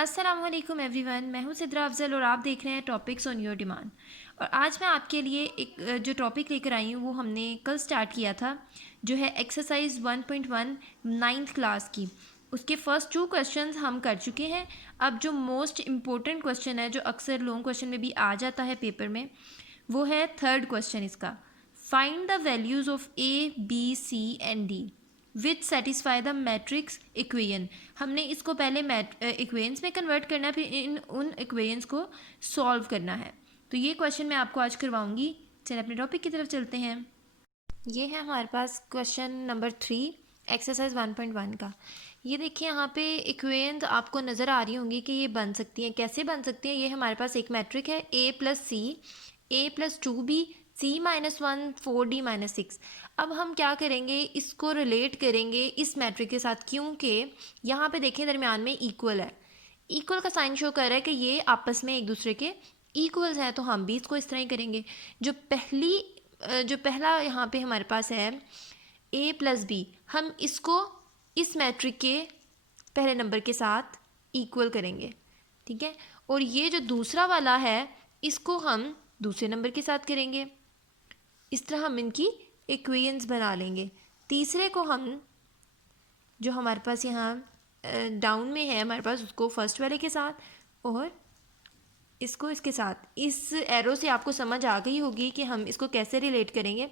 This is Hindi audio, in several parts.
अस्सलामुअलैकुम एवरीवन, मैं हूं सिद्रा अफजल और आप देख रहे हैं टॉपिक्स ऑन योर डिमांड। और आज मैं आपके लिए एक जो टॉपिक लेकर आई हूं वो हमने कल स्टार्ट किया था, जो है एक्सरसाइज 1.1 नाइन्थ क्लास की। उसके फर्स्ट 2 क्वेश्चंस हम कर चुके हैं। अब जो मोस्ट इम्पोर्टेंट क्वेश्चन है, जो अक्सर लॉन्ग क्वेश्चन में भी आ जाता है पेपर में, वो है थर्ड क्वेश्चन इसका। Find the values of A B C and D which satisfy the matrix equation. हमने इसको पहले इक्वेशंस में कन्वर्ट करना है, फिर उन इक्वेशंस को सॉल्व करना है। तो ये क्वेश्चन मैं आपको आज करवाऊंगी। चलिए अपने टॉपिक की तरफ चलते हैं। ये है हमारे पास क्वेश्चन नंबर 3 एक्सरसाइज 1.1 का। ये देखिए यहाँ पे इक्वेशंस आपको नज़र आ रही होंगी कि ये बन सकती हैं। कैसे बन सकती हैं? ये हमारे पास एक मैट्रिक है a प्लस सी, a plus 2b, c-1 4d minus 6। अब हम क्या करेंगे, इसको रिलेट करेंगे इस मैट्रिक के साथ, क्योंकि यहाँ पे देखें दरमियान में इक्वल है। इक्वल का साइन शो कर रहा है कि ये आपस में एक दूसरे के इक्वल्स हैं, तो हम भी इसको इस तरह ही करेंगे। जो पहला यहाँ पे हमारे पास है a प्लस बी, हम इसको इस मैट्रिक के पहले नंबर के साथ इक्वल करेंगे, ठीक है। और ये जो दूसरा वाला है इसको हम दूसरे नंबर के साथ करेंगे। इस तरह हम इनकी इक्वेशंस बना लेंगे। तीसरे को हम, जो हमारे पास यहाँ डाउन में है हमारे पास, उसको फर्स्ट वाले के साथ, और इसको इसके साथ। इस एरो से आपको समझ आ गई होगी कि हम इसको कैसे रिलेट करेंगे,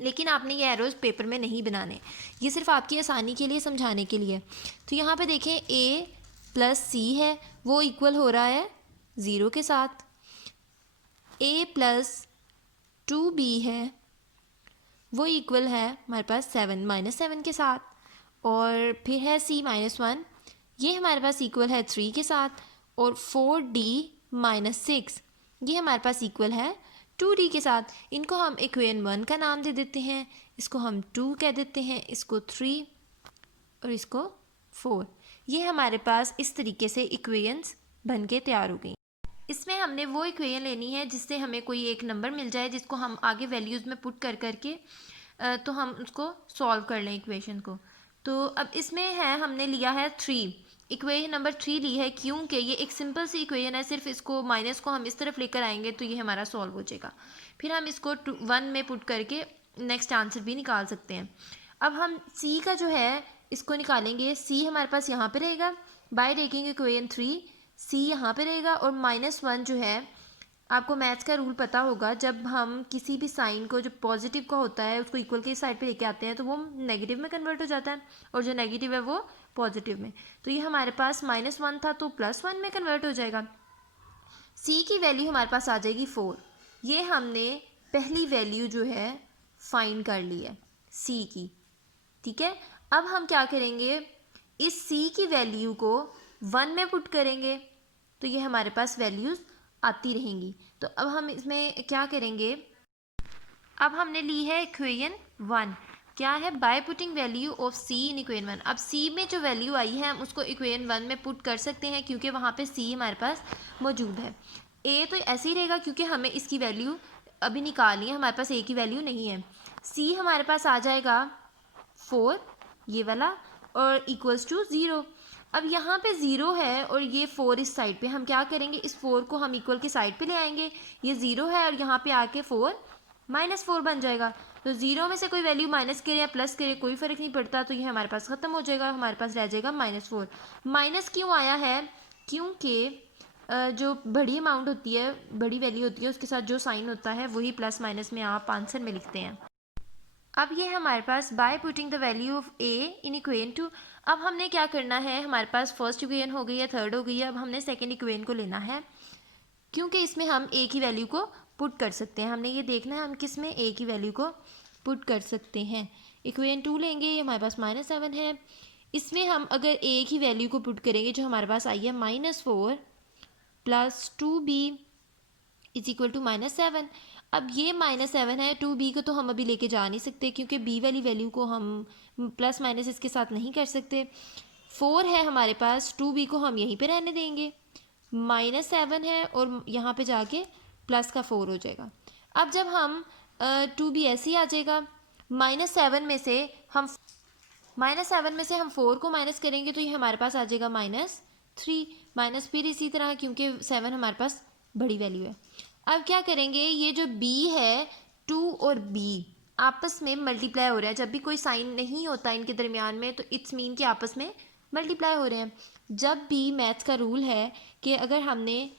लेकिन आपने ये एरोज पेपर में नहीं बनाने, ये सिर्फ आपकी आसानी के लिए समझाने के लिए। तो यहाँ पे देखें a प्लस सी है, वो इक्वल हो रहा है 0 के साथ। a प्लस 2b है, वो इक्वल है हमारे पास 7 माइनस 7 के साथ। और फिर है c-1, ये हमारे पास इक्वल है 3 के साथ। और 4d माइनस 6, ये हमारे पास इक्वल है 2d के साथ। इनको हम इक्वेशन 1 का नाम दे देते हैं, इसको हम 2 कह देते हैं, इसको 3 और इसको 4। ये हमारे पास इस तरीके से इक्वेशंस बन के तैयार हो गई। इसमें हमने वो इक्वेशन लेनी है जिससे हमें कोई एक नंबर मिल जाए, जिसको हम आगे वैल्यूज़ में पुट कर करके तो हम उसको सॉल्व कर लें इक्वेशन को। तो अब इसमें है, हमने लिया है 3, इक्वेशन नंबर 3 ली है, क्योंकि ये एक सिंपल सी इक्वेशन है। सिर्फ इसको माइनस को हम इस तरफ लेकर आएंगे तो ये हमारा सॉल्व हो जाएगा। फिर हम इसको 1 में पुट करके नेक्स्ट आंसर भी निकाल सकते हैं। अब हम c का जो है इसको निकालेंगे। c हमारे पास यहाँ पे रहेगा, बाय टेकिंग इक्वेशन 3 c यहाँ पे रहेगा। और -1 जो है, आपको मैथ्स का रूल पता होगा, जब हम किसी भी साइन को, जो पॉजिटिव का होता है, उसको इक्वल के साइड पे लेके आते हैं तो वो नेगेटिव में कन्वर्ट हो जाता है, और जो नेगेटिव है वो पॉजिटिव में। तो ये हमारे पास -1 था तो +1 में कन्वर्ट हो जाएगा। c की वैल्यू हमारे पास आ जाएगी 4। ये हमने पहली वैल्यू जो है फाइंड कर ली है c की, ठीक है। अब हम क्या करेंगे, इस c की वैल्यू को 1 में पुट करेंगे तो ये हमारे पास वैल्यूज़ आती रहेंगी। तो अब हम इसमें क्या करेंगे, अब हमने ली है इक्वेशन 1, क्या है, by putting value of c in equation 1। अब c में जो वैल्यू आई है हम उसको इक्वेशन 1 में पुट कर सकते हैं, क्योंकि वहाँ पे c हमारे पास मौजूद है। a तो ऐसे ही रहेगा क्योंकि हमें इसकी वैल्यू अभी निकालनी है, हमारे पास a की वैल्यू नहीं है। c हमारे पास आ जाएगा 4, ये वाला, और इक्वल्स टू 0। अब यहाँ पे 0 है और ये 4 इस साइड पे, हम क्या करेंगे, इस 4 को हम इक्वल के साइड पे ले आएंगे। ये 0 है और यहाँ पे आके 4 -4 बन जाएगा। तो 0 में से कोई वैल्यू माइनस करे या प्लस करे कोई फ़र्क नहीं पड़ता, तो ये हमारे पास ख़त्म हो जाएगा, हमारे पास रह जाएगा -4। माइनस क्यों आया है, क्योंकि जो बड़ी अमाउंट होती है, बड़ी वैल्यू होती है, उसके साथ जो साइन होता है वही प्लस माइनस में आप आंसर में लिखते हैं। अब ये हमारे पास by putting the value of a in equation 2। अब हमने क्या करना है, हमारे पास फर्स्ट इक्वेशन हो गई है, थर्ड हो गई है, अब हमने सेकंड इक्वेशन को लेना है, क्योंकि इसमें हम a की वैल्यू को पुट कर सकते हैं। हमने ये देखना है हम किस में a की वैल्यू को पुट कर सकते हैं। इक्वेशन 2 लेंगे, ये हमारे पास -7 है, इसमें हम अगर a की वैल्यू को पुट करेंगे, जो हमारे पास आई है -4 plus 2b is equal to -7। अब ये -7 है, 2b को तो हम अभी लेके जा नहीं सकते, क्योंकि b वाली वैल्यू को हम प्लस माइनस इसके साथ नहीं कर सकते। 4 है हमारे पास, 2b को हम यहीं पे रहने देंगे, -7 है और यहाँ पे जाके प्लस का 4 हो जाएगा। अब जब हम 2b ऐसे ही आ जाएगा, -7 में से हम 4 को माइनस करेंगे तो ये हमारे पास आ जाएगा 3 माइनस फिर इसी तरह, क्योंकि 7 हमारे पास बड़ी वैल्यू है। अब क्या करेंगे, ये जो b है 2 और b आपस में मल्टीप्लाई हो रहा है। जब भी कोई साइन नहीं होता इनके दरमियान में तो इट्स मीन कि आपस में मल्टीप्लाई हो रहे हैं। जब भी मैथ्स का रूल है कि अगर हमने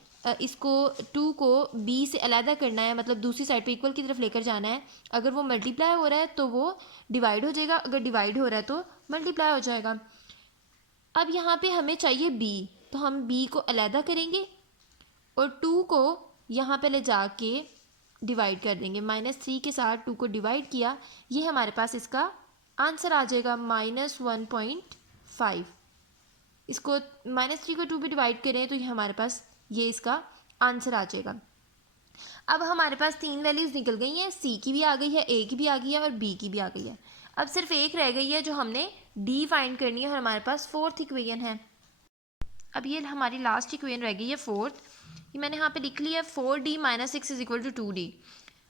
इसको 2 को b से अलहदा करना है, मतलब दूसरी साइड पे इक्वल की तरफ लेकर जाना है, अगर वो मल्टीप्लाई हो रहा है तो वो डिवाइड हो जाएगा, अगर डिवाइड हो रहा है तो मल्टीप्लाई हो जाएगा। अब यहाँ पे हमें चाहिए b, तो हम b को अलहदा करेंगे और 2 को यहाँ पे ले जाके डिवाइड कर देंगे। -3 के साथ 2 को डिवाइड किया, ये हमारे पास इसका आंसर आ जाएगा -1.5। इसको -3 को 2 पे डिवाइड करें तो ये हमारे पास ये इसका आंसर आ जाएगा। अब हमारे पास 3 वैल्यूज़ निकल गई हैं, सी की भी आ गई है, ए की भी आ गई है और बी की भी आ गई है। अब सिर्फ एक रह गई है जो हमने डी फाइंड करनी है और हमारे पास फोर्थ इक्वेशन है। अब ये हमारी लास्ट इक्वेशन रह गई है फोर्थ, ये मैंने यहाँ पे लिख लिया है 4d - 6 = 2d।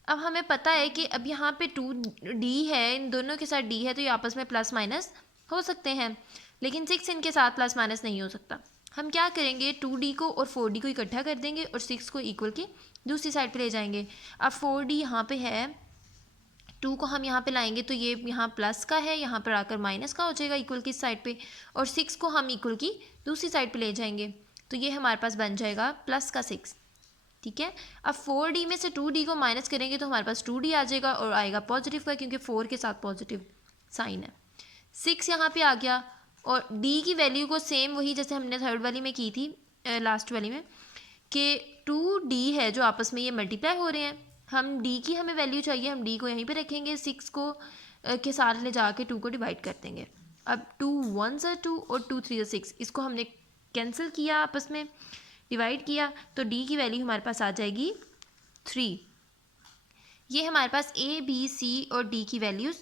अब हमें पता है कि अब यहाँ पे 2d है, इन दोनों के साथ d है तो ये आपस में प्लस माइनस हो सकते हैं, लेकिन 6 इनके साथ प्लस माइनस नहीं हो सकता। हम क्या करेंगे, 2d को और 4d को इकट्ठा कर देंगे और 6 को इक्वल की दूसरी साइड पे ले जाएंगे। अब 4d यहाँ पे है, 2 को हम यहाँ पे लाएंगे तो ये यहाँ प्लस का है, यहाँ पर आकर माइनस का हो जाएगा इक्वल की साइड पे, और 6 को हम इक्वल की दूसरी साइड पे ले जाएंगे तो ये हमारे पास बन जाएगा प्लस का 6। ठीक है। अब 4d में से 2d को माइनस करेंगे तो हमारे पास 2d आ जाएगा और आएगा पॉजिटिव का, क्योंकि 4 के साथ पॉजिटिव साइन है। 6 यहाँ पे आ गया और d की वैल्यू को सेम वही जैसे हमने थर्ड वाली में की थी, लास्ट वाली में, कि 2d है जो आपस में ये मल्टीप्लाई हो रहे हैं। हम d की हमें वैल्यू चाहिए, हम d को यहीं पे रखेंगे, 6 को के साथ ले जाके 2 को डिवाइड कर देंगे। अब 2 1s are 2 और 2 3 6, इसको हमने कैंसिल किया, आपस में डिवाइड किया तो d की वैल्यू हमारे पास आ जाएगी 3। ये हमारे पास a b c और d की वैल्यूज़,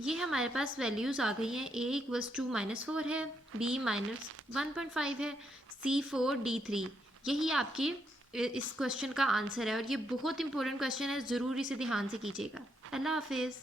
ये हमारे पास वैल्यूज़ आ गई हैं। a = 2 - 4 है, b -1.5 है, c 4 d 3। यही आपके इस क्वेश्चन का आंसर है और ये बहुत इंपॉर्टेंट क्वेश्चन है, ज़रूर इसे ध्यान से कीजिएगा। अल्लाह हाफिज़।